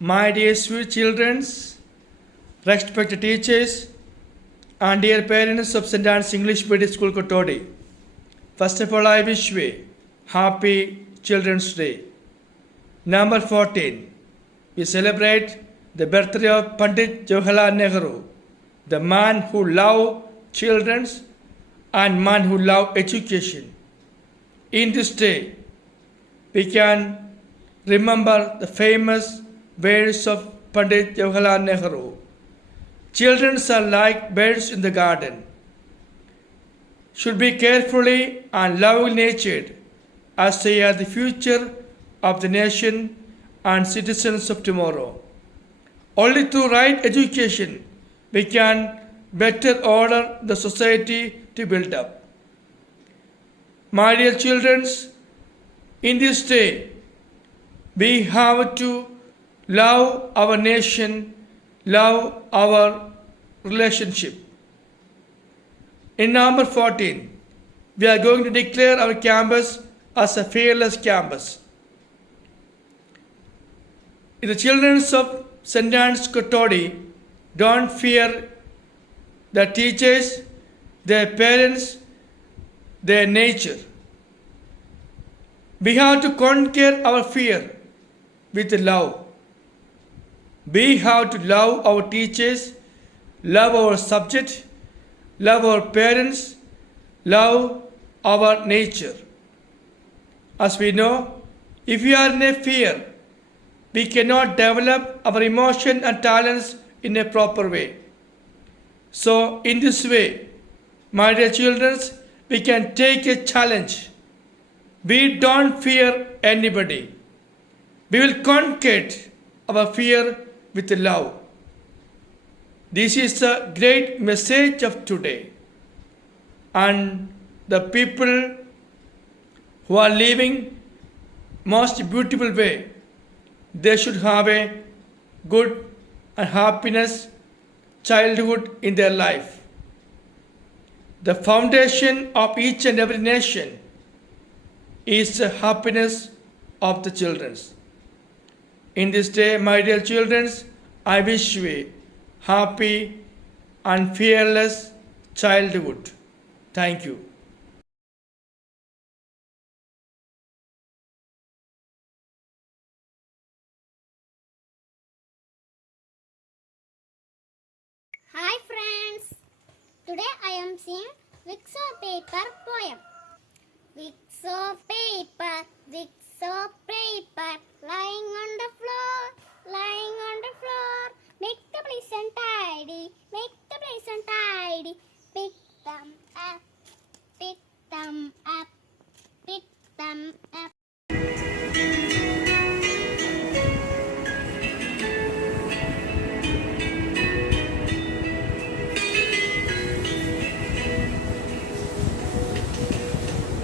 My dear sweet children, respected teachers, and dear parents of St. Anne's English Medium School Kotodi, first of all, I wish you a happy Children's Day. Number 14, we celebrate the birthday of Pandit Jawaharlal Nehru, the man who loved children and man who loved education. In this day, we can remember the famous words of Pandit Jawaharlal Nehru. Children are like birds in the garden, should be carefully and lovingly nurtured, as they are the future of the nation and citizens of tomorrow. Only through right education we can better order the society to build up. My dear children, in this day we have to love our nation, love our relationship. In number 14, we are going to declare our campus as a fearless campus. The children of St. Anne's Kotodi don't fear the teachers, their parents, their nature. We have to conquer our fear with love. We have to love our teachers, love our subject, love our parents, love our nature. As we know, if we are in a fear, we cannot develop our emotion and talents in a proper way. So, in this way, my dear children, we can take a challenge. We don't fear anybody. We will conquer our fear with love. This is the great message of today. And the people who are living most beautiful way, they should have a good and happiness childhood in their life. The foundation of each and every nation is the happiness of the children. In this day, my dear children, I wish you a happy and fearless childhood. Thank you. Hi friends! Today I am singing Wicks of Paper poem. Wicks of paper, lying on the floor, make the place untidy, pick them up, pick them up, pick them up.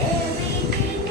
Everything I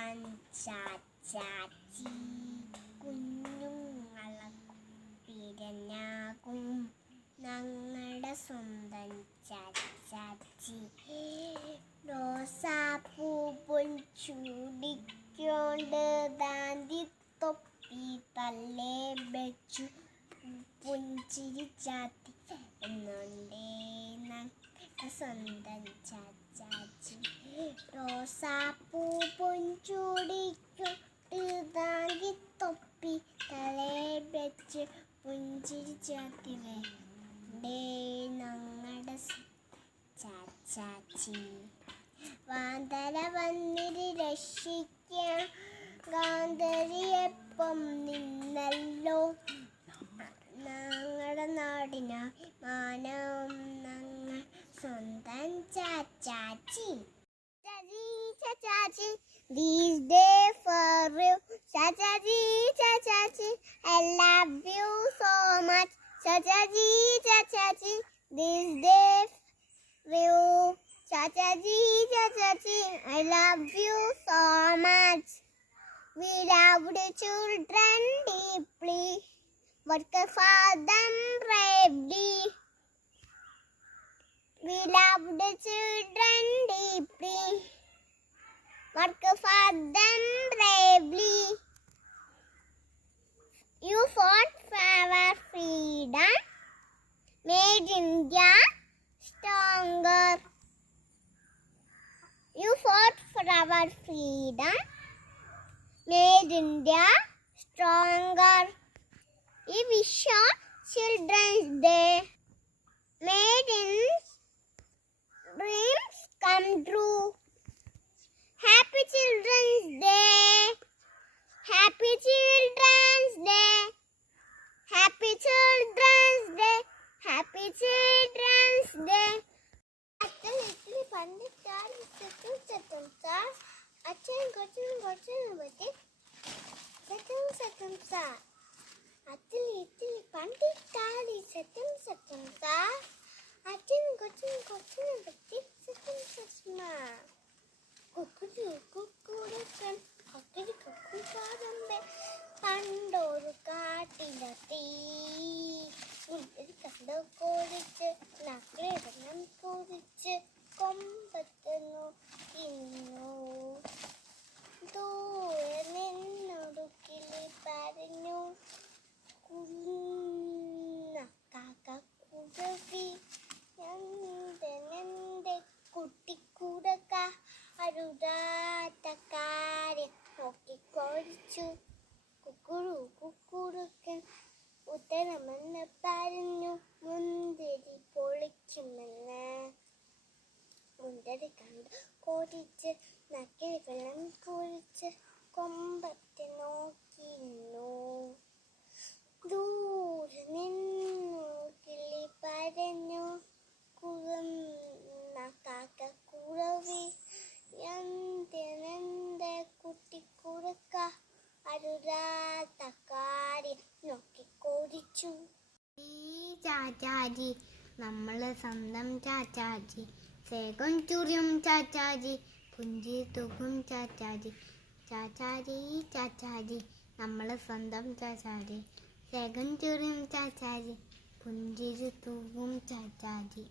സ്വന്തം ചാച്ചാച്ചി കുഞ്ഞുങ്ങളെ പിറന്നാകും ഞങ്ങളുടെ സ്വന്തം ചാച്ചാച്ചി റോസാപ്പൂ ചൂടിക്കൊണ്ട് ദാന്തി തൊപ്പി തല്ലേ വെച്ചു പുഞ്ചിരി ചാത്തി എന്നുണ്ടേ ഞങ്ങളുടെ സ്വന്തം ചാച്ചാച്ചി റോസാപ്പൂ ചൂടിക്കൊണ്ട് ദാന്തി തൊപ്പി തലേ വെച്ച് പുഞ്ചിരി ചാത്തി ഞങ്ങളുടെ ചാച്ചാച്ചി വാന്തര വന്നിരി രക്ഷിക്കാൻ ഗാന്ധരിയെപ്പം നിന്നല്ലോ ഞങ്ങളുടെ നാടിനാ മാനം ഞങ്ങൾ സ്വന്തം ചാച്ചാച്ചി ചാച്ചാച്ചി These days for you Chachaji Chachachi I love you so much Chachaji Chachachi These days for you Chachaji Chachachi I love you so much We loved children deeply Work for them bravely We loved children deeply Work for them bravely You fought for our freedom Made India stronger You fought for our freedom Made India stronger We wish our Children's Day Made in dreams come true Happy Children's Day Happy Children's Day Happy Children's Day Happy Children's Day അച്ഛൻ ഇത്തിരി പണ്ടിട്ടാൽ ചത്തും sir അച്ഛൻ കൊച്ചും പറ്റി സത്യം sir അച്ഛൻ ഇത്തിരി പണ്ടിട്ടാൽ സത്യം sir അച്ഛൻ കൊച്ചും പറ്റി സത്യം കുക്കുരക്കൻ കക്കരി കക്കുകാരമ്പെ പണ്ടൊരു കാട്ടിലെത്തി കണ്ട കോഴിച്ച് നക്കരെണ്ണം കുറിച്ച് കൊമ്പത്ത് നോക്കിന്നു ദൂരെ നിന്നൊരു കിളി പറഞ്ഞു കാക്ക കുഴവി എന്റെ കുട്ടിക്കൂടക്ക അരുതാത്ത കാര്യം നോക്കിക്കൊഴിച്ചു കുക്കുറുക്കൻ ഉത്തരമെന്ന് പറഞ്ഞു മുന്തിരി പൊളിക്കുമെന്ന് മുന്തിരി കണ്ട് കോടിച്ച് നക്കിരി വെള്ളം കുഴിച്ച് കൊമ്പത്ത് നോക്കിന്നു ദൂരെ നിന്നു കിളി പറഞ്ഞു കാക്ക കുഴവി എന്റെ കുട്ടിക്കുറുക്ക അരുതാത്ത കാര്യം നോക്കിക്കൊടിച്ചു ചാച്ചാജി നമ്മളെ സ്വന്തം ചാച്ചാജി സേകം ചുറിയും ചാച്ചാജി പുഞ്ചി തൂക്കും ചാച്ചാജി ചാച്ചാജി നമ്മളെ സ്വന്തം ചാച്ചാജി സേകം ചുറിയും ചാച്ചാജി പുഞ്ചിരി തൂക്കും ചാച്ചാജി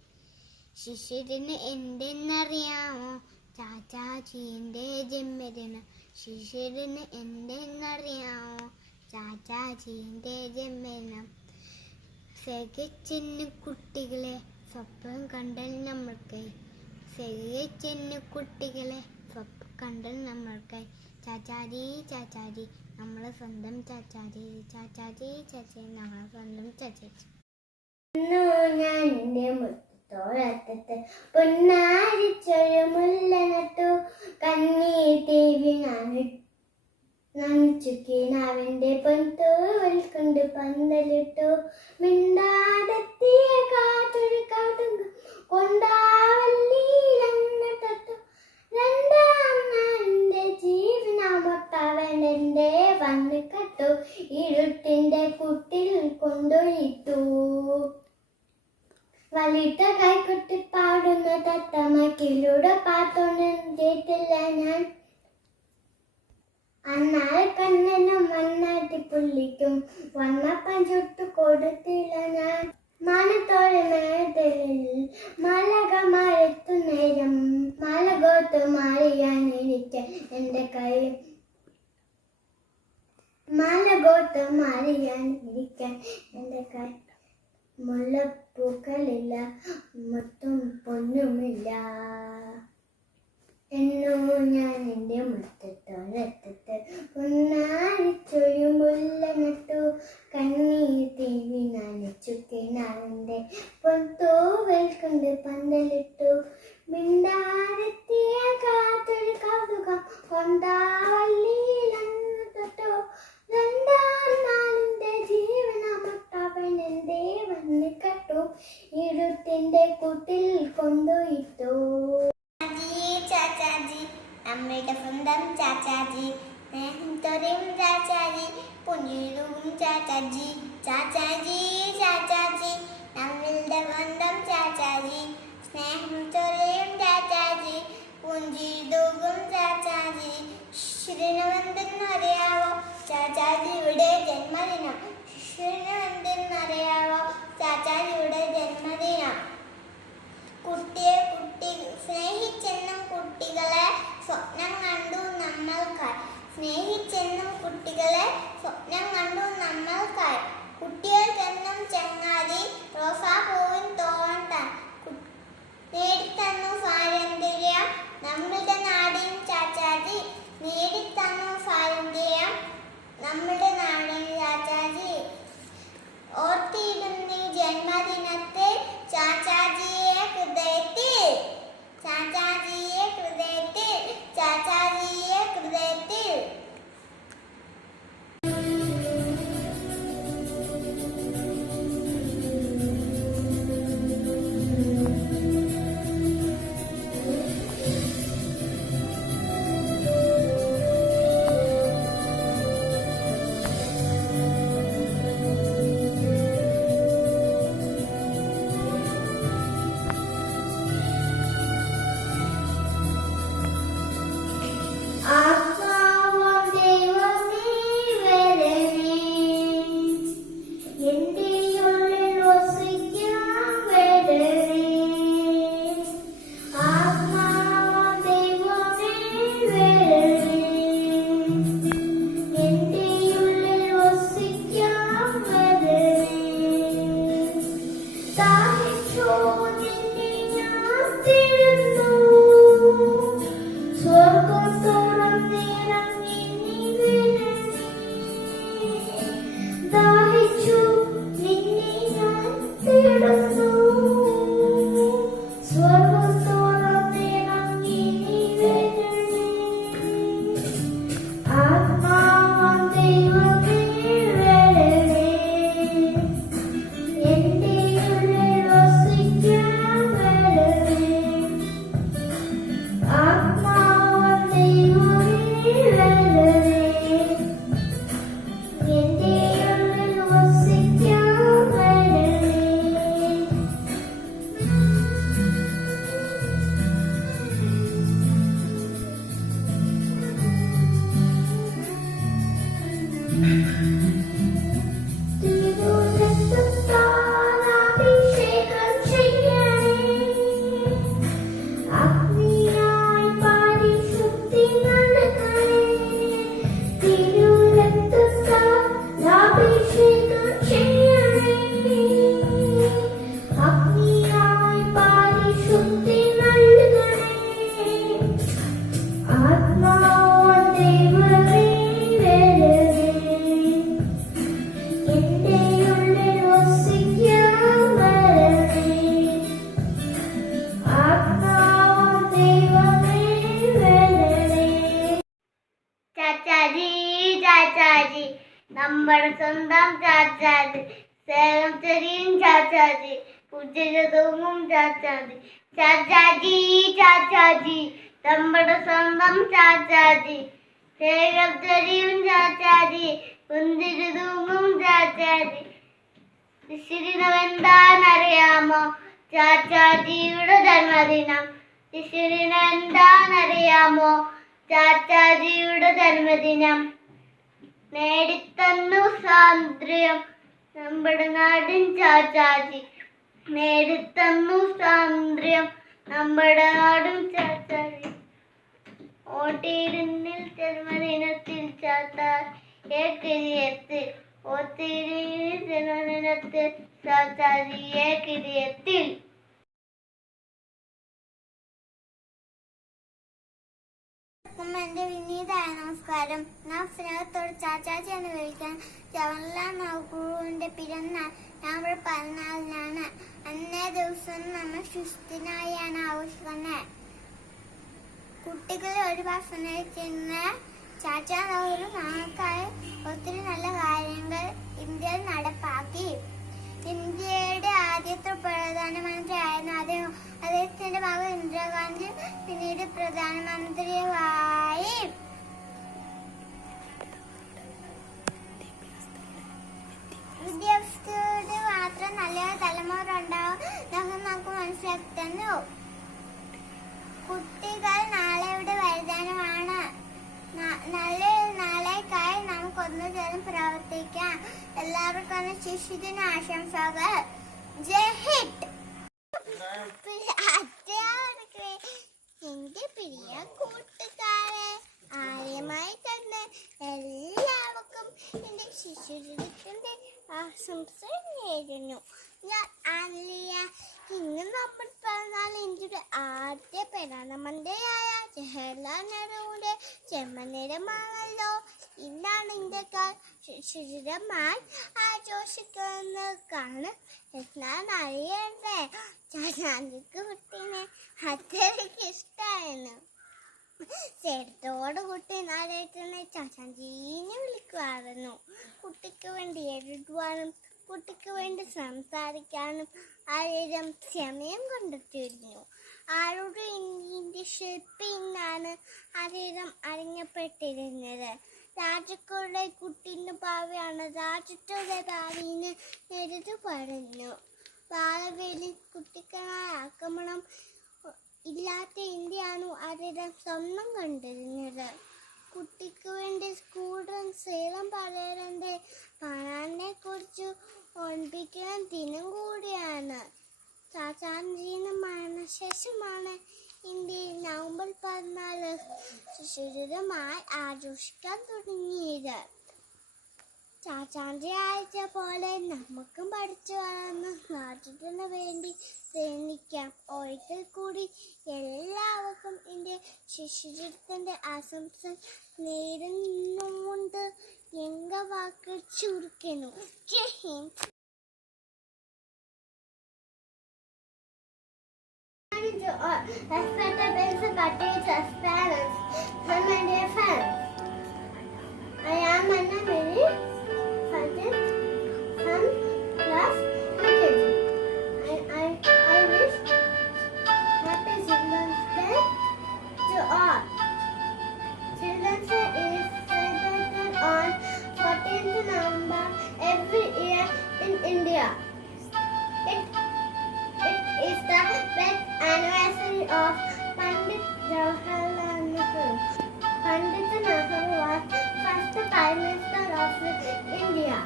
ശിശിരന് എന്തെന്നറിയാമോ ചാച്ചാജീൻ്റെ ജന്മദിനം ശിശിരന് എന്തെന്നറിയാമോ ചാച്ചാജീൻ്റെ ജന്മദിനം സകച്ചെന്ന് കുട്ടികളെ സ്വപ്നം കണ്ടൽ നമ്മൾക്കായി സകച്ചെന്ന് കുട്ടികളെ സ്വപ്നം കണ്ടൽ നമ്മൾക്കായി ചാച്ചാജി നമ്മളെ സ്വന്തം ചാച്ചാജി നമ്മളെ സ്വന്തം ചാച്ചാജി ഞാൻ എൻ്റെ മുത്തോളത്തത്ത് പൊന്നാരിച്ചൊരു മുല്ല നട്ടു കണ്ണീർ ദേവി നനച്ചുക്കിനാവിൻ്റെ പൊൻതോൽ കൊണ്ട് പന്തലിട്ടു മിണ്ടാടെത്തിയ കാറ്റൊരു കാട്ടുക കൊണ്ടാവല്ലിയിലെണ്ണ തൊട്ടു രണ്ടാം എൻ്റെ ജീവനാമൊട്ടവനെൻ്റെ വന്ന് കട്ടു ഇരുട്ടിൻ്റെ കുട്ടിൽ കൊണ്ടൊഴിത്തു വലിട്ട കൈക്കൊട്ടി പാടുന്ന തത്തമ്മക്കിലൂടെ പാട്ടൊന്നും കേട്ടില്ല ഞാൻ പുള്ളിക്കും വണ്ണപ്പം ചുട്ടു കൊടുത്തില്ല ഞാൻ. മനത്തോടെ മേടലിൽ മലക മരത്തു നേരം മലകോത്തു മാറിയാൻ എനിക്ക് എൻ്റെ കൈ മലകോത്ത് മാറിയാൻ ഇരിക്കാൻ എൻ്റെ കൈ. മുല്ലപ്പൂക്കളില്ല മുത്തും പൊന്നുമില്ല എന്നോ ഞാൻ എൻ്റെ മുറ്റത്തോരറ്റത്ത് പൊന്നാരിച്ചൊരു മുല്ല നട്ടു. കണ്ണീർ തീവി നനച്ചു കിണറിൻ്റെ പൊൻതൂവൽ കൊണ്ട് പന്തലിട്ടു. മിണ്ടാരെത്തിയ കാത്തൊരു കൗതുകം കൊണ്ടാവല്ലിയിലന്ന് തൊട്ടു. രണ്ടാം നാളിൻ്റെ ജീവനമൊട്ടവനെന്തേ വന്ന് കട്ടു. ഇരുട്ടിൻ്റെ കൂട്ടിൽ കൊണ്ടുപോയിട്ടു. ചാച്ചാജി നമ്മുടെ സ്വന്തം ചാച്ചാജി, സ്നേഹം തൊരയും ചാച്ചാജി, പുഞ്ചിരിയും ചാച്ചാജി. ചാച്ചാജി ചാച്ചാജി നമ്മളുടെ സ്വന്തം ചാച്ചാജി, സ്നേഹം തൊരയും ചാച്ചാജി, പുഞ്ചിരിയും ചാച്ചാജി. ശിശുവിനെന്തെന്നറിയാവോ ചാച്ചാജിയുടെ ജന്മദിനം? ശിശുവിനെന്തെന്നറിയാവോ ചാച്ചാജിയുടെ ജന്മദിനം? കുട്ടിയെ സ്നേഹിച്ചെന്നും കുട്ടികളെ സ്വപ്നം കണ്ടു നമ്മൾക്കായി. സ്നേഹിച്ചെന്നും കുട്ടികളെ സ്വപ്നം കണ്ടു നമ്മൾക്കായി. കുട്ടികൾക്കെന്നും ചങ്ങാതി റോസാപ്പൂവിൻ തോട്ടം നേടിത്തന്നു സ്വാതന്ത്ര്യം നമ്മുടെ നാടിൻ ചാച്ചാജി. നേടിത്തന്നു സ്വാതന്ത്ര്യം നമ്മുടെ നാടിൻ ചാച്ചാജി. ഓർത്തിയിടുന്ന ജന്മദിനത്തെ ചാച്ചാജിയെ ഹൃദയത്തിൽ, ചാച്ചാജിയെ ഹൃദയത്തിൽ, ചാച്ചാജിയെ ഹൃദയത്തിൽ. ചാച്ചാജി നമ്മുടെ സ്വന്തം ചാച്ചാജി, സേലം ചെറിയും ചാച്ചാജി, പൂജ തൂങ്ങും ചാച്ചാജി. ചാച്ചാജി ചാച്ചാജി നമ്മുടെ സ്വന്തം ചാച്ചാജി, സേലം ചെറിയും ചാച്ചാജി, പൂജ തൂങ്ങും ചാച്ചാജി. ശിശുവിനെന്താണെന്നറിയാമോ ചാച്ചാജിയുടെ ജന്മദിനം? ശിശുവിനെന്താണെന്നറിയാമോ ചാച്ചാജിയുടെ ജന്മദിനം? നേടിത്തന്നു സ്വാതന്ത്ര്യം നമ്മുടെ നാടിൻ ചാച്ചാജി. നേടിത്തന്നു സ്വാതന്ത്ര്യം നമ്മുടെ നാടും ചാച്ചാജി. ഓട്ടിയിരുന്നിൽ ജന്മദിനത്തിൽ ചാത്താർ ഏകിരിയത്തിൽ. ഓട്ടിയിരുന്നിൽ ജന്മദിനത്തിൽ ചാച്ചാജി ഏകിരിയത്തിൽ. എന്റെ വിനീതായ നമസ്കാരം. നാം സ്നേഹത്തോട് ചാച്ചാജി എന്ന് വിളിക്കാൻ ജവഹർലാൽ നെഹ്റുവിന്റെ പിറന്നാൾ നവംബർ 14-നാണ്. അന്നേ ദിവസം നമ്മൾ ശിശുദിനായാണ് ആഘോഷിക്കുന്നത്. കുട്ടികളെ ഒരുപാട് സ്നേഹിക്കുന്ന ചാച്ചാ നെഹ്റു നമുക്കായി ഒത്തിരി നല്ല കാര്യങ്ങൾ ഇന്ത്യയിൽ നടപ്പാക്കി. ഇന്ത്യയുടെ ആദ്യത്തെ പ്രധാനമന്ത്രിയായിരുന്നു അദ്ദേഹം. അദ്ദേഹത്തിന്റെ മകൾ ഇന്ദിരാഗാന്ധി പിന്നീട് പ്രധാനമന്ത്രിയായി. വിദ്യാഭ്യാസത്തോട് മാത്രം നല്ല തലമുറ ഉണ്ടാവും നമുക്ക് മനസ്സിലാക്കി തന്നു. കുട്ടികൾ നാളെയുടെ വൈധാനമാണ്. നല്ല നാളേക്കായി നമുക്ക് ഒന്നുചേർന്ന് പ്രവർത്തിക്കാം. എല്ലാവർക്കും ശിശുദിന ആശംസകൾ. ജയ് ഹിന്ദ്. എന്റെ പ്രിയ കൂട്ടുകാരെ, ആദ്യമായി തന്നെ എല്ലാവർക്കും എന്റെ ശിശുദിനത്തിന്റെ ആശംസ നേരുന്നു. ഞാൻ ആലിയ. ഇന്ന് നമ്മൾ പറഞ്ഞാൽ ഇന്ത്യയുടെ ആദ്യ പ്രധാനമന്ത്രിയായ ജവഹർലാൽ നെഹ്റുവിന്റെ ജന്മദിനമാണല്ലോ. ഇന്നാണ് ഇന്ത്യക്കാർ ശിശുദിനമായി ആഘോഷിക്കുന്നത്. എന്നാൽ അറിയണ്ടേ, ചാച്ചാജിക്ക് കുട്ടീനെ അത്രയ്ക്ക് ഇഷ്ടമായിരുന്നു. ചേട്ടത്തോട് കുട്ടി നാളെ ചാച്ചാജീനെ വിളിക്കുമായിരുന്നു. കുട്ടിക്ക് വേണ്ടി എഴുതുവാനും കുട്ടിക്ക് വേണ്ടി സംസാരിക്കാനും ആയിരം സമയം കണ്ടെത്തിയിരുന്നു. ആരുടെ ഇന്ത്യൻ്റെ ശില്പി എന്നാണ് ആയിരം അറിയപ്പെട്ടിരുന്നത്. രാജാക്കളുടെ കുട്ടീൻ്റെ ഭാവിയാണ് രാജ്യത്തിന്റെ ഭാവിന്ന് നേരിട്ട് പറഞ്ഞു. ബാലവേലി കുട്ടികളായ ആക്രമണം ഇല്ലാത്ത ഇന്ത്യയാണ് ആയിരം സ്വപ്നം കണ്ടിരുന്നത്. കുട്ടിക്ക് വേണ്ടി സ്കൂൾ റൺ സേലം പലരുടെ പണാനെ കുറിച്ച് ഓർമ്മിപ്പിക്കുന്ന ദിനം കൂടിയാണ്. ചാച്ചാജിയുടെ മരണശേഷമാണ് ഇന്ത്യയിൽ നവംബർ 14 ശിശുദിനമായി ആഘോഷിക്കാൻ തുടങ്ങിയത്. ചാച്ചാജി ആഴ്ച പോലെ നമുക്കും പഠിച്ചു വളർന്ന് രാജ്യത്തിന് വേണ്ടി ശ്രമിക്കാം. ഒരിക്കൽ കൂടി എല്ലാവർക്കും എൻ്റെ ശിശുദിനത്തിന്റെ ആശംസ നേരുന്നുകൊണ്ട് എങ്ക വാക്ക് ചുരുക്കുന്നു. ജയ് Hind. To all respected principal, teachers, parents, and my dear friends, I am Anna Mary, from class UKG. I wish Happy Children's Day to all. Children's Day is celebrated on 14th November every year in India. It is the birth anniversary of Pandit Jawaharlal Nehru. Pandit Nehru was first Prime Minister of India.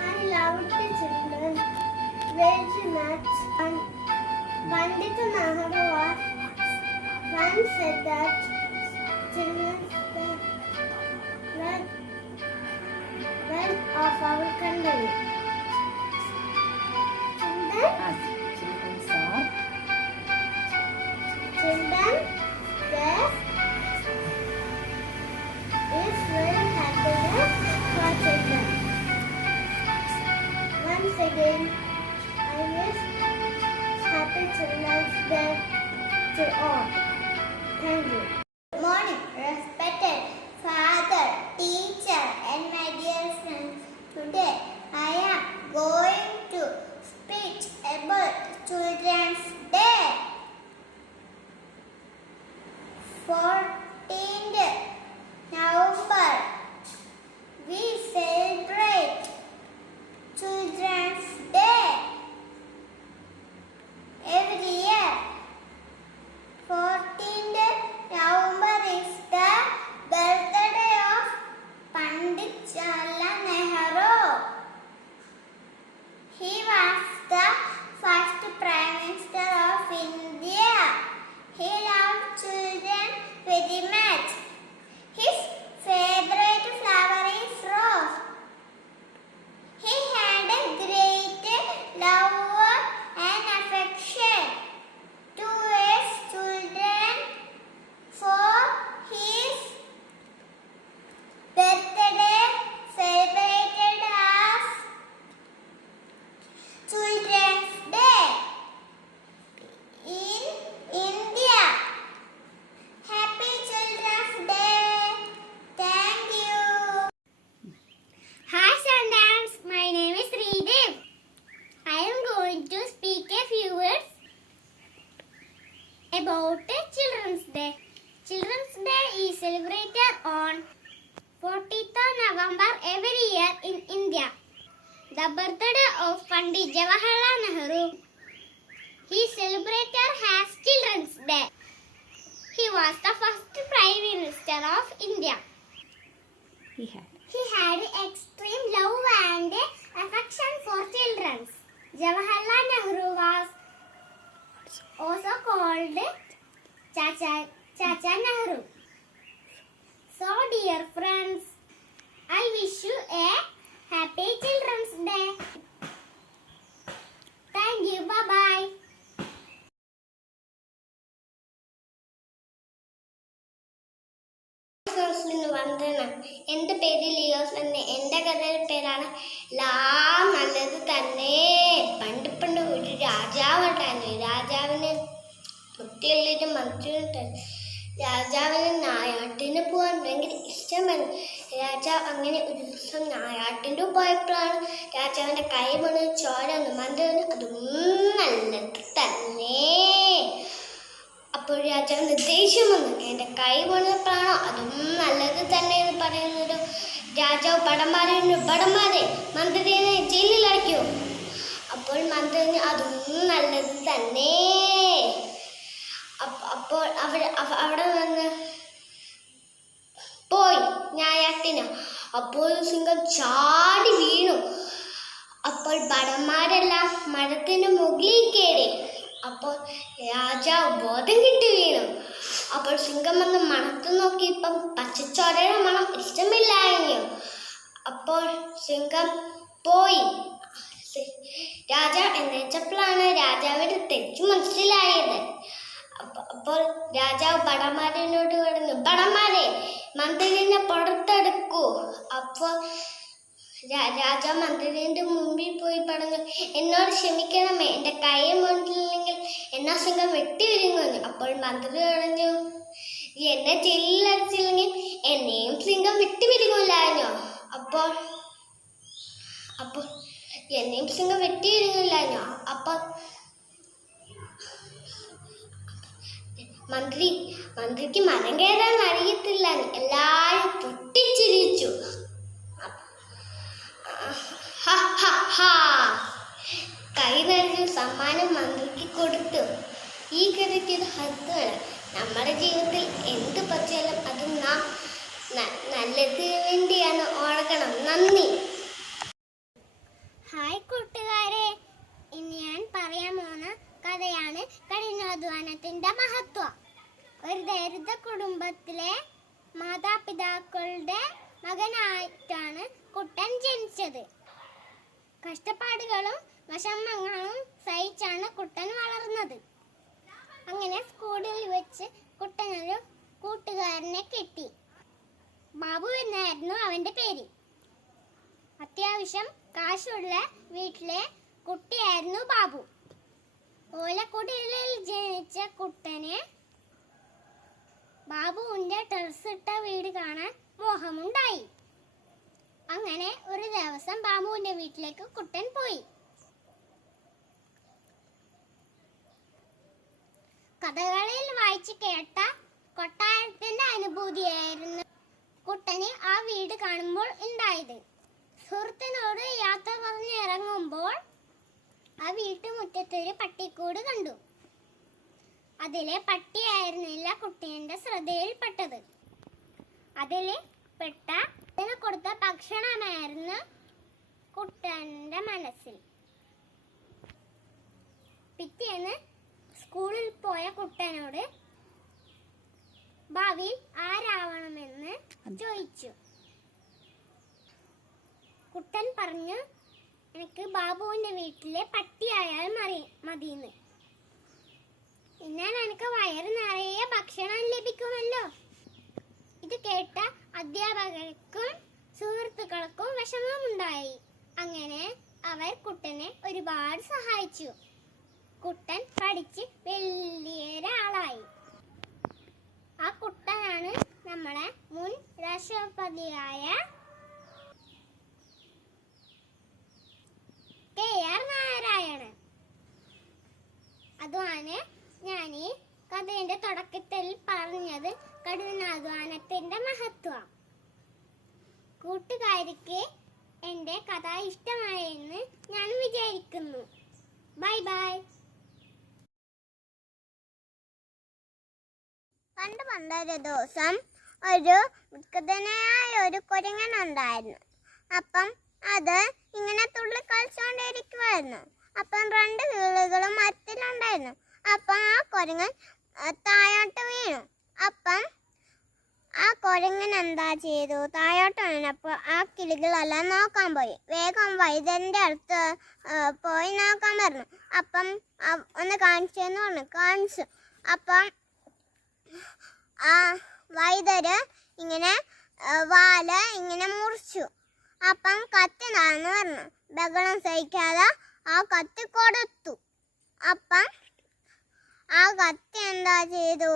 I loved the children very much. Pandit Nehru once said that children are the wealth of our country. Children, yes, is very happiness for children. Once again, I wish Happy Children's Day to all. Thank you. Good morning, respected celebrated on 14th November every year in India. The birthday of Pandit Jawaharlal Nehru. He celebrated as Children's Day. He was the first Prime Minister of India. He had extreme love and affection for children. Jawaharlal Nehru was also called Chacha Nehru. So dear friends, I wish you a happy Children's Day. Thank you. Bye bye. വന്ദനം. എൻ്റെ പേര് ലിയോസ് എന്ന്. എൻ്റെ കഥയുടെ പേരാണ് എല്ലാം നല്ലത് തന്നെ. പണ്ട് ഒരു രാജാവ് ഉണ്ടായിരുന്നു. രാജാവിന് കുട്ടികളിലും മന്ത്രിയുണ്ടായിരുന്നു. രാജാവിന് നായാട്ടിന് പോകാൻ ഭയങ്കര ഇഷ്ടമായിരുന്നു. രാജാവ് അങ്ങനെ ഒരു ദിവസം നായാട്ടിന് പോയപ്പോഴാണ് രാജാവിൻ്റെ കൈ മുഴുവൻ ചോര വന്നു. മന്ത്രി അതൊന്നും നല്ലത് തന്നെ. അപ്പോൾ രാജാവിന് ദേഷ്യം വന്നു. എൻ്റെ കൈ വീണപ്പോഴാണോ അതും നല്ലത് തന്നെ എന്ന് പറയുന്നത്. രാജാവ് പടമാരെ മന്ത്രിനെ ജയിലിൽ അടയ്ക്കൂ. അപ്പോൾ മന്ത്രിന് അതും നല്ലത് തന്നെ. അപ്പോൾ അവിടെ നിന്ന് പോയി ന്യായാട്ടിന്. അപ്പോൾ സിംഹം ചാടി വീണു. അപ്പോൾ ഭടന്മാരെല്ലാം മരത്തിന് മുകളിൽ കയറി. അപ്പോൾ രാജാവ് ബോധം കിട്ടി വീണു. അപ്പോൾ സിംഹം വന്ന് മണത്ത് നോക്കിയപ്പം പച്ചച്ചോരയുടെ മണം ഇഷ്ടമില്ലായിരുന്നു. അപ്പോൾ സിംഹം പോയി. രാജാവ് എന്നുവെച്ചപ്പോഴാണ് രാജാവിൻ്റെ തെറ്റ് മനസ്സിലായത്. അപ്പോൾ രാജാവ് ഭടന്മാരിനോട് പറഞ്ഞു, ഭടന്മാരെ മന്ത്രിനെ പുറത്തെടുക്കൂ. അപ്പോൾ രാജാവ് മന്ത്രിന്റെ മുമ്പിൽ പോയി പറഞ്ഞു, എന്നോട് ക്ഷമിക്കണമേ, എൻ്റെ കൈ മുന്നില്ലെങ്കിൽ എന്നാ സിംഹം വെട്ടിവിരുങ്ങുന്നു. അപ്പോൾ മന്ത്രി പറഞ്ഞു, എന്നെ ജയിലിലടച്ചില്ലെങ്കിൽ എന്നെയും സിംഹം വെട്ടിവിരുങ്ങില്ലായിരുന്നോ? അപ്പോൾ എന്നെയും സിംഹം വെട്ടിവിരുങ്ങില്ലായിരുന്നോ? അപ്പോൾ മന്ത്രിക്ക് മരം കയറാൻ അറിയത്തില്ല. എല്ലാവരും പൊട്ടിച്ചിരിച്ചു. കൈ നിറഞ്ഞ സമ്മാനം മന്ത്രിക്ക് കൊടുത്തു. ഈ കഥയ്ക്ക് ഒരു ഹദ്ദാണ്. നമ്മുടെ ജീവിതത്തിൽ എന്ത് പറ്റിയാലും അത് നാം നല്ലതിന് വേണ്ടിയാണ് ഓർക്കണം. നന്ദി. ഹായ് കൂട്ടുകാരെ, ഇനി ഞാൻ പറയാൻ പോകുന്ന കഥയാണ് കഠിനാധ്വാനത്തിന്റെ മഹത്വം. ഒരു ദരിദ്ര കുടുംബത്തിലെ മാതാപിതാക്കളുടെ മകനായിട്ടാണ് കുട്ടൻ ജനിച്ചത്. കഷ്ടപ്പാടുകളും വിഷമങ്ങളും സഹിച്ചാണ് കുട്ടൻ വളർന്നത്. അങ്ങനെ സ്കൂളിൽ വെച്ച് കുട്ടനൊരു കൂട്ടുകാരനെ കിട്ടി. ബാബു എന്നായിരുന്നു അവന്റെ പേര്. അത്യാവശ്യം കാശുള്ള വീട്ടിലെ കുട്ടിയായിരുന്നു ബാബു. ഓലക്കുടിലിൽ ജനിച്ച കുട്ടന് ബാബുവിന്റെ ടെറസിട്ട വീട് കാണാൻ മോഹമുണ്ടായി. അങ്ങനെ ഒരു ദിവസം ബാബുവിന്റെ വീട്ടിലേക്ക് കുട്ടൻ പോയി. കഥകളിൽ വായിച്ചു കേട്ട കൊട്ടാരത്തിന്റെ അനുഭൂതിയായിരുന്നു കുട്ടന് ആ വീട് കാണുമ്പോൾ ഉണ്ടായത്. സുഹൃത്തിനോട് യാത്ര പറഞ്ഞിറങ്ങുമ്പോൾ ആ വീട്ടുമുറ്റത്തൊരു പട്ടിക്കൂട് കണ്ടു. അതിലെ പട്ടിയായിരുന്നില്ല കുട്ടന്റെ ശ്രദ്ധയിൽപ്പെട്ടത്. അതിലെ കൊടുത്ത ഭക്ഷണമായിരുന്നു കുട്ടന്റെ മനസ്സിൽ. പിറ്റേന്ന് സ്കൂളിൽ പോയ കുട്ടനോട് ഭാവിയിൽ ആരാവണമെന്ന് ചോദിച്ചു. കുട്ടൻ പറഞ്ഞു, എനിക്ക് ബാബുവിന്റെ വീട്ടിലെ പട്ടിയായാൽ മതിയെന്ന്. എന്നാൽ എനിക്ക് വയറ് നിറയെ ഭക്ഷണം ലഭിക്കുമല്ലോ. ഇത് കേട്ട അധ്യാപകർക്കും സുഹൃത്തുക്കൾക്കും വിഷമമുണ്ടായി. അങ്ങനെ അവർ കുട്ടനെ ഒരുപാട് സഹായിച്ചു. കുട്ടൻ പഠിച്ച് വലിയൊരാളായി. ആ കുട്ടനാണ് നമ്മളെ മുൻ രാഷ്ട്രപതിയായ KR നാരായണൻ. അതാണ് ഞാൻ ഈ കഥയുടെ തുടക്കത്തിൽ പറഞ്ഞത് കഠിനാധ്വാനത്തിന്റെ മഹത്വം. കൂട്ടുകാർക്ക് എൻ്റെ കഥ ഇഷ്ടമായെന്ന് ഞാൻ വിചാരിക്കുന്നു. Bye bye. പണ്ടൊരു ദിവസം ഒരു വികൃതനായ ഒരു കുരങ്ങൻ ഉണ്ടായിരുന്നു. അപ്പം അത് ഇങ്ങനെ തുള്ളി കളിച്ചുകൊണ്ടിരിക്കുമായിരുന്നു. അപ്പം 2 കിളികളും മരത്തിലുണ്ടായിരുന്നു. അപ്പം ആ കുരങ്ങൻ താഴോട്ട് വീണു. അപ്പം ആ കുരങ്ങൻ എന്താ ചെയ്തു? താഴോട്ട് വീണപ്പോൾ ആ കിളികളെല്ലാം നോക്കാൻ പോയി. വേഗം വൈദ്യൻ്റെ അടുത്ത് പോയി നോക്കാൻ പറഞ്ഞു. അപ്പം ഒന്ന് കാണിച്ചെന്ന് പറഞ്ഞു. കാണിച്ചു. അപ്പം ആ വൈദ്യര് ഇങ്ങനെ വാല് ഇങ്ങനെ മുറിച്ചു. അപ്പം കത്തി നടന്നു പറഞ്ഞു. ബഹളം സഹിക്കാതെ ആ കത്തി കൊടുത്തു. അപ്പം ആ കത്തി എന്താ ചെയ്തു?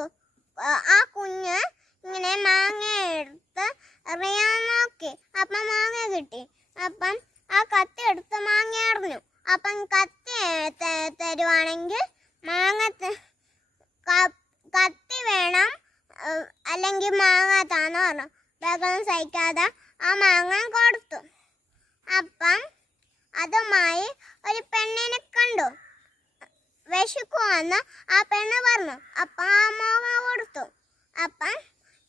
ആ കുഞ്ഞ് ഇങ്ങനെ മാങ്ങ എടുത്ത് എറിയാൻ നോക്കി. അപ്പം മാങ്ങ കിട്ടി. അപ്പം ആ കത്തി എടുത്ത് മാങ്ങ എറിഞ്ഞു. അപ്പം കത്തി തരുവാണെങ്കിൽ കത്തി വേണം, അല്ലെങ്കിൽ മാങ്ങ താന്ന് പറഞ്ഞു. ബഹളം സഹിക്കാതെ ആ മാങ്ങ കൊടുത്തു. അപ്പം അതുമായി ഒരു പെണ്ണിനെ കണ്ടു. വിശക്കുവാന്ന് ആ പെണ്ണ് പറഞ്ഞു. അപ്പം ആ മാങ്ങ കൊടുത്തു. അപ്പം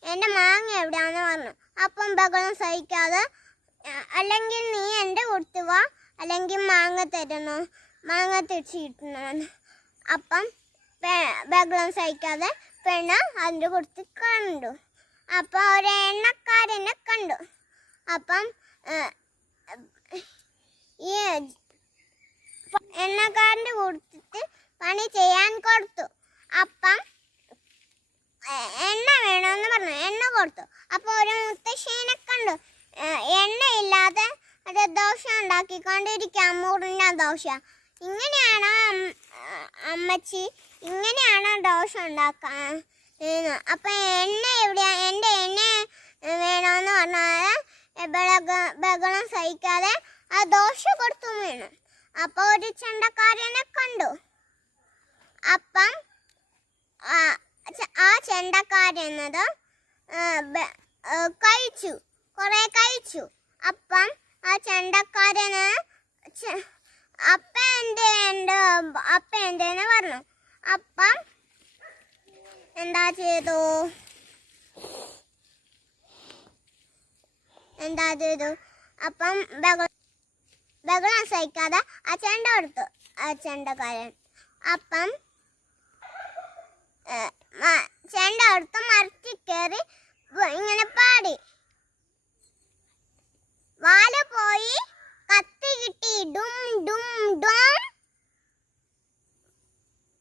എൻ്റെ മാങ്ങ എവിടെയാന്ന് പറഞ്ഞു. അപ്പം ബഹളം സഹിക്കാതെ അല്ലെങ്കിൽ നീ എൻ്റെ കൊടുത്തു വാ, അല്ലെങ്കിൽ മാങ്ങ തരണോ, മാങ്ങ തിരിച്ചു കിട്ടണമെന്ന്. അപ്പം ബഹളം സഹിക്കാതെ പെണ്ണ് അതിൻ്റെ കൊടുത്ത് കണ്ടു. അപ്പം ഒരു എണ്ണക്കാരനെ കണ്ടു. അപ്പം ഈ എണ്ണക്കാരൻ്റെ കൊടുത്തിട്ട് പണി ചെയ്യാൻ കൊടുത്തു. അപ്പം എണ്ണ വേണമെന്ന് പറഞ്ഞു. എണ്ണ കൊടുത്തു. അപ്പോൾ ഒരു മുത്തശ്ശീനെ കണ്ടു. എണ്ണയില്ലാതെ ഒരു ദോശ ഉണ്ടാക്കിക്കൊണ്ടിരിക്കുക. മുറിഞ്ഞ ദോശ. ഇങ്ങനെയാണോ അമ്മച്ചി? ഇങ്ങനെയാണോ ദോശ ഉണ്ടാക്കാൻ? അപ്പം എണ്ണ എവിടെയാ? എൻ്റെ എണ്ണ വേണമെന്ന് പറഞ്ഞാൽ ബഹളം സഹിക്കാതെ ആ ദോശ കൊടുത്തു വീണു. അപ്പോൾ ഒരു ചെണ്ടക്കാരനെ കണ്ടു. അപ്പം ആ ചെണ്ടക്കാരെന്നത് കഴിച്ചു, കുറെ കഴിച്ചു. അപ്പം ആ ചെണ്ടക്കാരന് അപ്പ എന്തെന്ന് പറഞ്ഞു. അപ്പം എന്താ ചെയ്തു? അപ്പം ബഹളം സഹിക്കാതെ ആ ചെണ്ട കൊടുത്തു ആ ചെണ്ടക്കാരൻ. അപ്പം ചെണ്ട കൊടുത്ത് മരത്തിൽ കയറി ഇങ്ങനെ പാടി. വാല് പോയി, കത്തി കിട്ടി ഡും ഡും ഡും.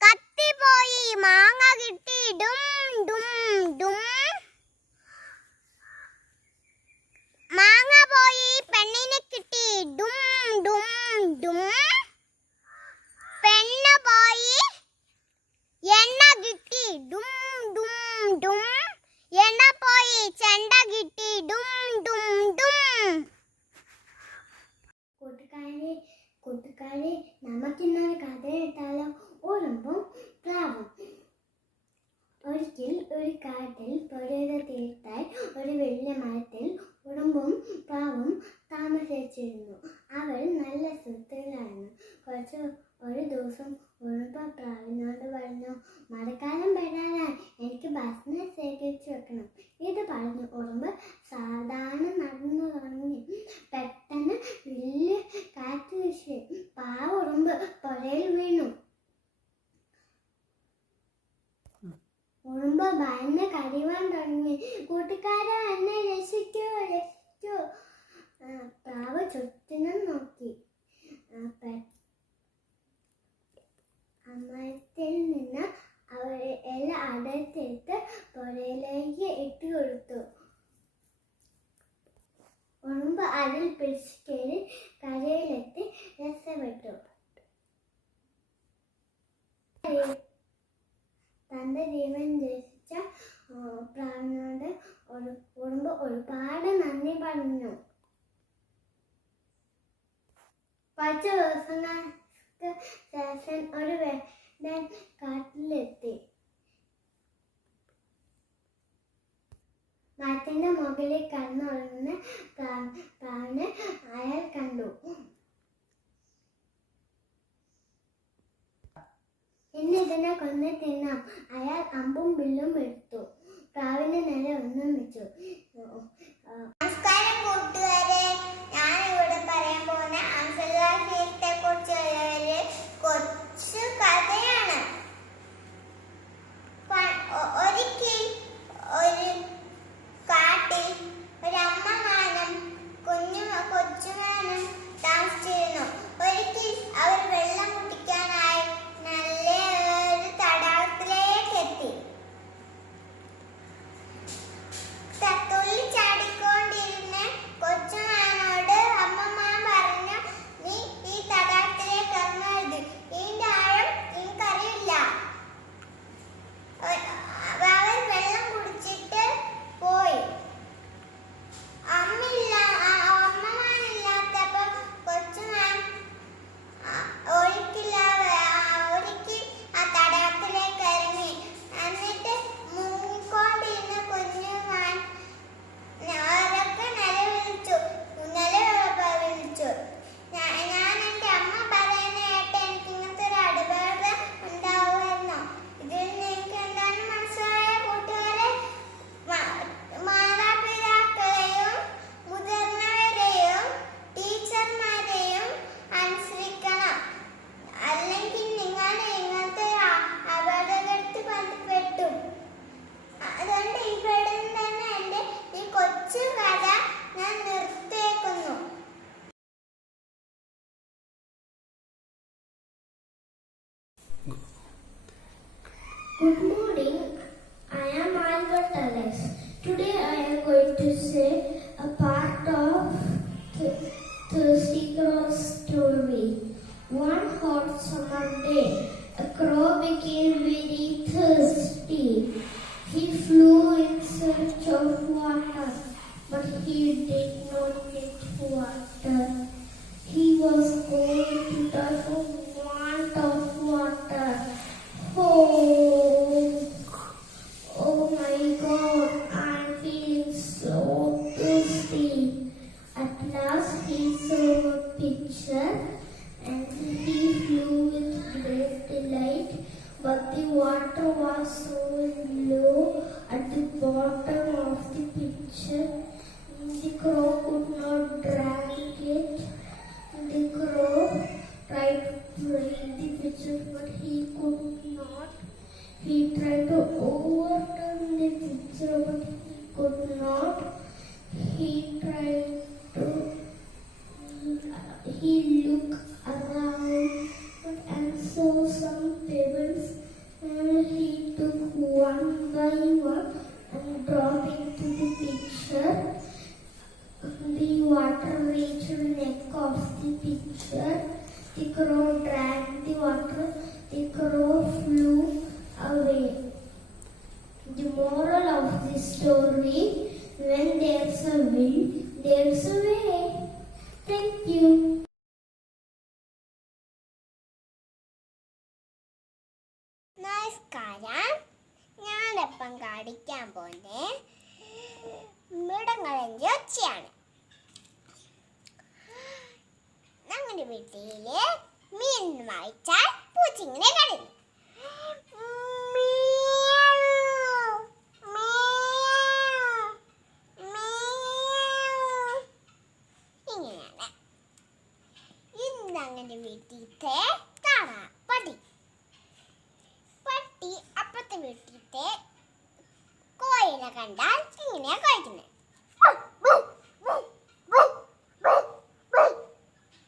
കത്തി പോയി, മാങ്ങ കിട്ടി ഡും ഡും ഡും. മാങ്ങ പോയി, പെണ്ണിനെ കിട്ടി ഡും ഡും ഡും. പെണ്ണ് പോയി, എണ്ണ കിട്ടി ഡും ഡും ഡും. എണ്ണ പോയി, ചെണ്ട കിട്ടി ഡും ഡും ഡും. കൂട്ടുകാരെ നമുക്കിന്നൊരു കഥ കേട്ടാലോ? ഉറുമ്പും പ്രാവും. ഒരിക്കൽ ഒരു കാട്ടിൽ പുഴയുടെ തീരത്തായി ഒരു വലിയ മരത്തിൽ ഉറുമ്പും പ്രാവും താമസിച്ചിരുന്നു. അവർ നല്ല സുഹൃത്തുക്കളായിരുന്നു. ഒരു ദിവസം ഉറുമ്പ് പ്രാവിനോട് പറഞ്ഞു, മഴക്കാലം വരാനായി എനിക്ക് ഭക്ഷണം ശേഖരിച്ചു വെക്കണം. ഇത് പറഞ്ഞു ഉറുമ്പ് സാധാരണ നടന്നു തുടങ്ങി. പെട്ടെന്ന് വലിയ കാറ്റ് വീശി. പാവ ഉറുമ്പ് പുഴയിൽ വീണു. ഉറുമ്പ് ഭയന്ന് കരയുവാൻ തുടങ്ങി. കൂട്ടുകാരെ, എന്നെ രക്ഷിക്കൂ, രക്ഷിക്കൂ. പ്രാവ് ചുറ്റിനും നോക്കി. മരത്തിൽ നിന്ന് എല്ലാം അടർത്തെടുത്ത് പുഴയിലേക്ക് ഇട്ട് കൊടുത്തു. ഉറുമ്പ് അതിൽ പിടിച്ചു കയറി കരയിലെത്തി രക്ഷപ്പെട്ടു. തൻ്റെ ജീവൻ രക്ഷിച്ച പ്രാവിനോട് ഉറുമ്പ് ഒരുപാട് നന്ദി പറഞ്ഞു. കുറച്ച് ദിവസങ്ങൾക്ക് ശേഷം ഒരു വേടൻ കാട്ടിലെത്തി. മരത്തിന്റെ മുകളിൽ കണ്ണുറങ്ങുന്ന പ്രാവിനെ അയാൾ കണ്ടു. ഇതിനെ കൊന്ന് തിന്നാം. അയാൾ അമ്പും വില്ലും എടുത്തു. പ്രാവിന്റെ നേരെ ഒന്നും വെച്ചു. നമസ്കാരം കൂട്ടുകാരെ, ഞാൻ ഇവിടെ പറയാൻ പോകുന്ന അംസലാഹിയത്തെ കുറിച്ചുള്ള ഒരു കൊച്ചു കഥയാണ്. ഒരിക്കൽ ഒരു കാട്ടിൽ ഒരമ്മമാനും കൊച്ചുമാനും താമസിച്ചിരുന്നു. ഒരിക്കൽ അവർ വെള്ളം കുടിക്കാനായി നല്ലൊരു തടാകത്തിലേക്ക് എത്തി. തുള്ളിച്ചാടിക്കൊണ്ടിരുന്ന കൊച്ചുമാനോട് അമ്മമാൻ പറഞ്ഞു, നീ ഈ തടാകത്തിലേക്ക് ഇറങ്ങരുത്, ഇതിന്റെ ആഴം നിനക്കറിയില്ല. അവർ വെള്ളം കുടിച്ചിട്ട് പോയി. അമ്മമാനില്ലാത്തപ്പോ കൊച്ചുമാൻ ഒരിക്കൽ ആ തടാകത്തിലേക്ക് ഇറങ്ങി. എന്നിട്ട് മുങ്ങിക്കൊണ്ടിരുന്ന കുഞ്ഞുമാൻ അവരൊക്കെ നിലവിളിച്ചു. ഞാൻ എൻ്റെ അമ്മ പറയുന്ന കേട്ട് എനിക്ക് ഇങ്ങനത്തെ ഒരു അപകടം ഉണ്ടാവുമെന്നോ. ഇതിൽ നിങ്ങൾക്ക് എന്താണ് മനസ്സിലായ കൂട്ടുകാരെ? മാതാപിതാക്കളെയും മുതിർന്നവരെയും ടീച്ചർമാരെയും അനുസരിക്കണം, അല്ലെങ്കിൽ നിങ്ങൾ ഇങ്ങനത്തെ അപകടത്തിൽ ബന്ധപ്പെട്ടു. അതുകൊണ്ട് ഇവിടെ തന്നെ എൻ്റെ ഈ കൊച്ചു കഥ ഞാൻ നിർത്തിയേക്കുന്നു. Good morning, I am Albert Alex. Today I am going to say a part of Thirsty Crow's story. One hot summer day, a crow became very thirsty. He flew in search of water, but he did not get water. He was going to die for want of water. Oh my God, I'm feeling so thirsty. At last he saw a pitcher and he flew with great delight, but the water was so low at the bottom of the pitcher. The crow could not drink it. The crow tried to drain the pitcher, but he could not. He tried to overturn the pitcher, but he could not. He looked around and saw some pebbles, and he took one by one and dropped into the pitcher. The water reached the neck of the pitcher. The crow drank the water. The crow flew away. The moral of the story: when there's a will, there's a way. Thank you. നമസ്കാരം, ഞാനിപ്പം കാണിക്കാൻ പോകുന്ന മൃഗങ്ങളെൻ്റെ ഒച്ചയാണ്. ഞങ്ങളുടെ വീട്ടില് മീൻ വായിച്ചാൽ പൂച്ചിങ്ങനെ കടന്നു. ഇങ്ങനെയാണ് ഇന്ന് ഞങ്ങളുടെ വീട്ടിലത്തെ കാണാം പട്ടി. പട്ടി അപ്പുറത്തെ വീട്ടിലത്തെ കോയിനെ കണ്ടാൽ ഇങ്ങനെയാ കഴിക്കുന്നത്.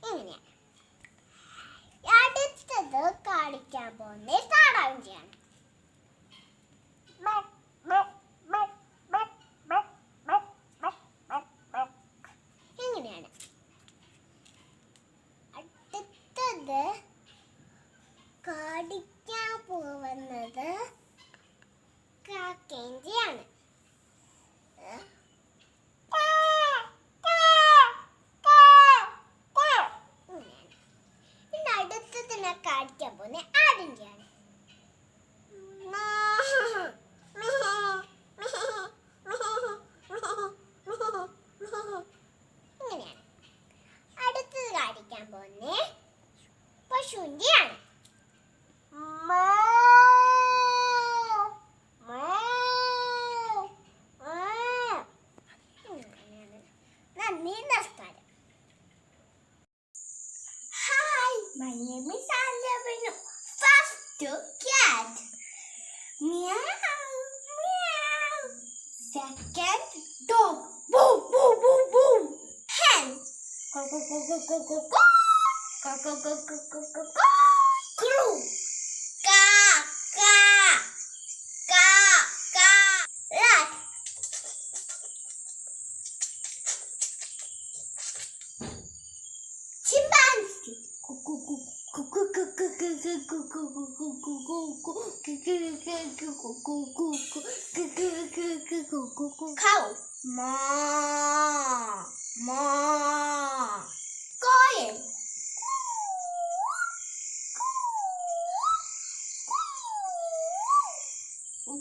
ഇങ്ങനെയാ. അടുത്തത് കാണിക്കാൻ പോകുന്ന താറാവിൻ്റെയാണ്. ഇങ്ങനെയാണ്. അടുത്തത് കാണിക്കാൻ പോകുന്നത് കാക്കേൻ്റെയാണ്. നന്ദി, നമസ്കാരം. Hi, my name is Andrew. First cat. Meow, meow. Second dog. Boo, boo, boo, boo. Hen. Cock, cock, cock, cock, cock, cock, cock. Cock, cock, cock, cock, cock, cock, cock. Crow. Ka, ka, ka, ka. Rat. Chimpanzee. Cuckoo, cuckoo. Cow. Moo, moo. Coil.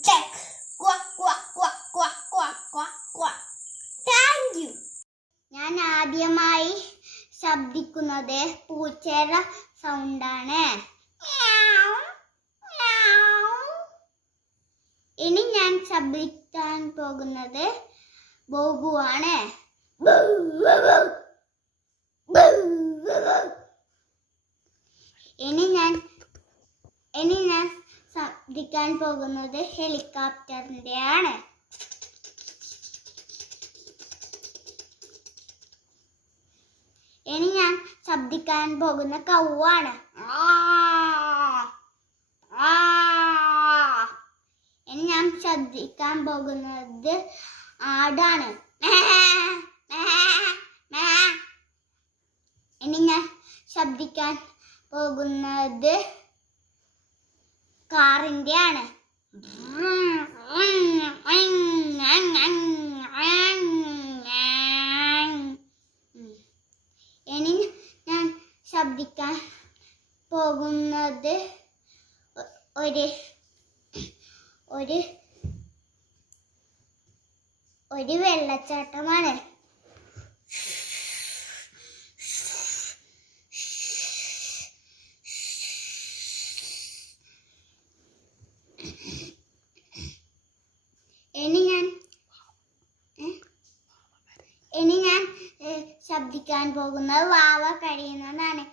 Duck. Quack, quack, quack, quack, quack, quack, quack. Thank you. ഞാൻ ആദ്യമായി ശബ്ദിക്കുന്നത് പൂച്ചയുടെ സൗണ്ടാണ്. ഇനി ഞാൻ ശബ്ദിക്കാൻ പോകുന്നത് ബോബുവാണ്. ഇനി ഞാൻ ശബ്ദിക്കാൻ പോകുന്നത് ഹെലികോപ്റ്ററിന്റെ ആണ്. ഇനി ഞാൻ ശബ്ദിക്കാൻ പോകുന്ന കൗവാണ്. ഇനി ഞാൻ ശബ്ദിക്കാൻ പോകുന്നത് ആടാണ്. ഇനി ഞാൻ ശബ്ദിക്കാൻ പോകുന്നത് കാറിന്റെ ആണ്. ഇനി ഞാൻ ശബ്ദിക്കാൻ പോകുന്നത് ഒരു വെള്ളച്ചാട്ടമാണ്. ഇനി ഞാൻ ശബ്ദിക്കാൻ പോകുന്നത് വാവ കഴിയുന്നതാണ്.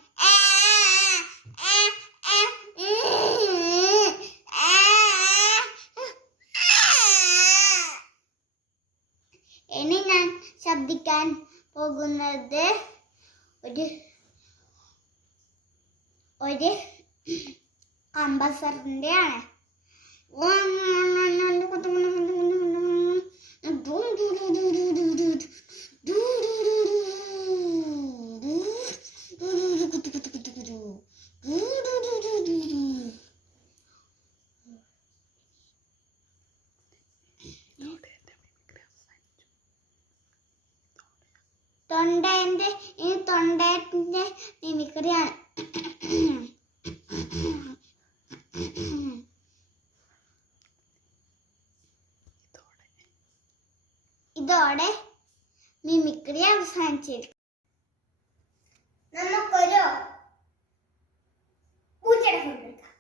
ഇനി ഞാൻ ശബ്ദിക്കാൻ പോകുന്നത് ഒരു കമ്പസറിന്റെ ആണ്. തൊണ്ടന്റെ മിമിക്രിയാണ്. ഇതോടെ മിമിക്രി അവസാനിച്ചിരിക്കും. നമുക്കൊരു പൂച്ചയുടെ ഫോട്ടോ എടുക്കാം.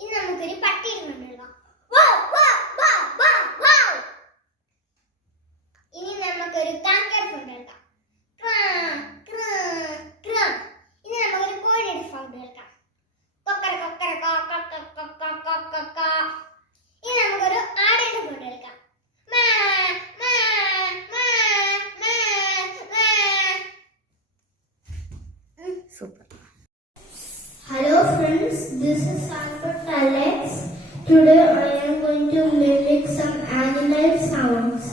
ഇനി നമുക്കൊരു പട്ടിയുടെ ഫോട്ടോ എടുക്കാം. ഇനി നമുക്കൊരു കാക്കയുടെ ഫോട്ടോ എടുക്കാം. ഇനി നമുക്കൊരു കോഴിയുടെ ഫോട്ടോ എടുക്കാം. കൊക്കര കൊക്കര കൊക്ക. ഇനി നമുക്കൊരു ആടയുടെ ഫോട്ടോ എടുക്കാം. Super. Hello friends, this is Albert Alex. Today I am going to mimic some animal sounds.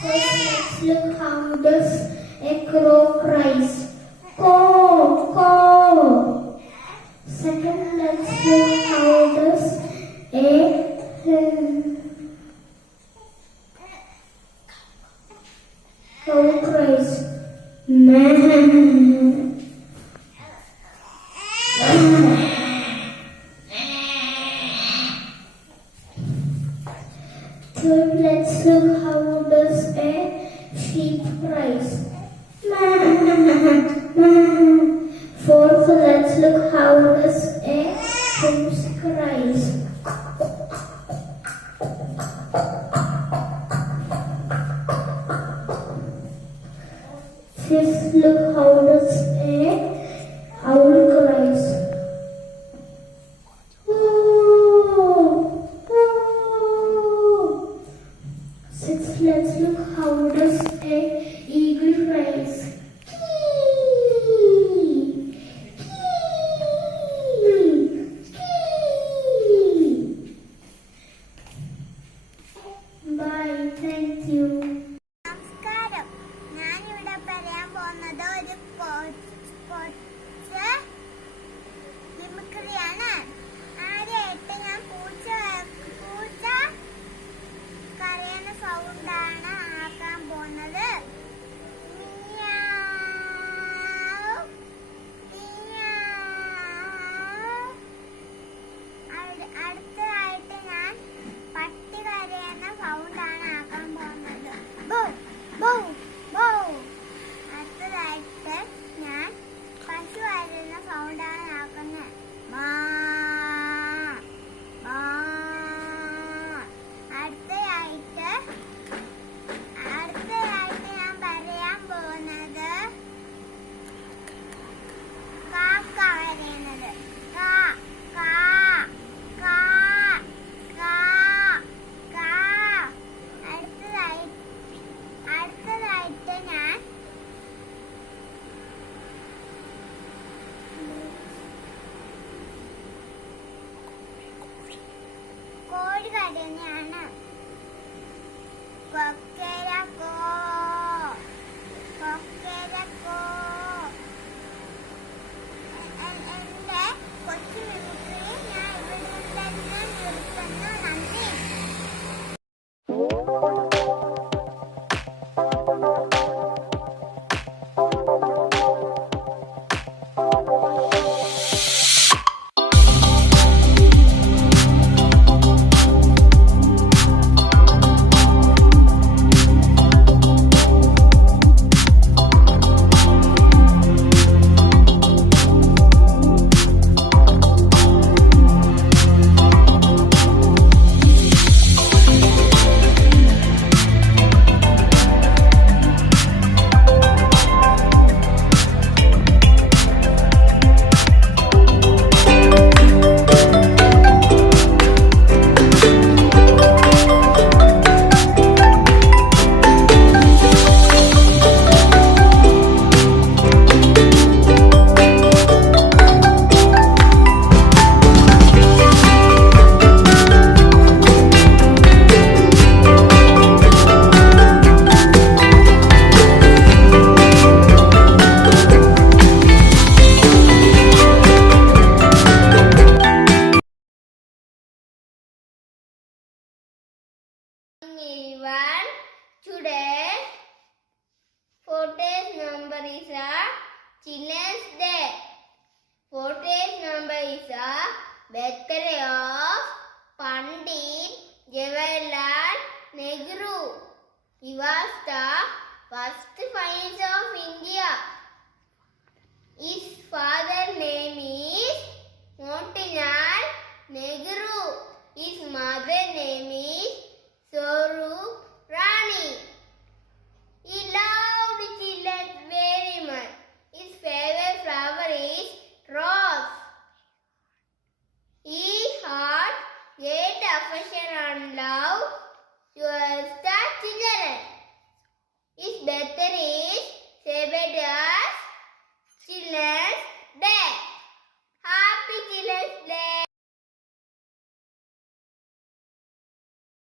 First, let's look how does a crow cries. Caw, caw. Second, let's look how does a cow cries. Meh. Third, let's look how does a sheep cries. Fourth, let's look how does a goose cries. Just look how does a owl cries. Six, let's look how does a eagle flies. Bye, thank you. നമസ്കാരം. ഞാനിവിടെ പറയാൻ പോകുന്നത് ഒരു കൊച്ച് മിമിക്രിയാണ്. ആദ്യമായിട്ട് ഞാൻ പൂച്ച കരയുന്ന സൗണ്ടാണ് ആക്കാൻ പോകുന്നത്. Meow, meow. അടുത്തതായിട്ട് ഞാൻ പട്ടി കരയുന്ന സൗണ്ടാണ് ആക്കാൻ പോകുന്നത്. Bow bow bow. അടുത്തതായിട്ട് ഞാൻ പശു കരയുന്ന സൗണ്ടാണ് ആക്കുന്നത്. മാ മാ. അടുത്തതായിട്ട് ഞാൻ പറയാൻ പോകുന്നത് കാക്ക കരയുന്നത്. കാ കാ കാ കാ കാ. അടുത്തതായിട്ട് ഞാൻ കോഴി കരയുന്നതാണ്. കൊക്കരക്കോ കൊക്കരക്കോ. എന്റെ കൊച്ചു മിമിക്രി ഞാൻ ഇവിടെ തന്നെ നിർത്തുന്നു. നന്ദി. Everyone, today 40th number is a Children's Day. 40th number is a birthday of Pandit Jawaharlal Nehru. He was the first Prime Minister of India. His father's name is Motilal Nehru. His mother's name is Soru Rani. He loved children very much. His favorite flower is rose. He had great affection and love to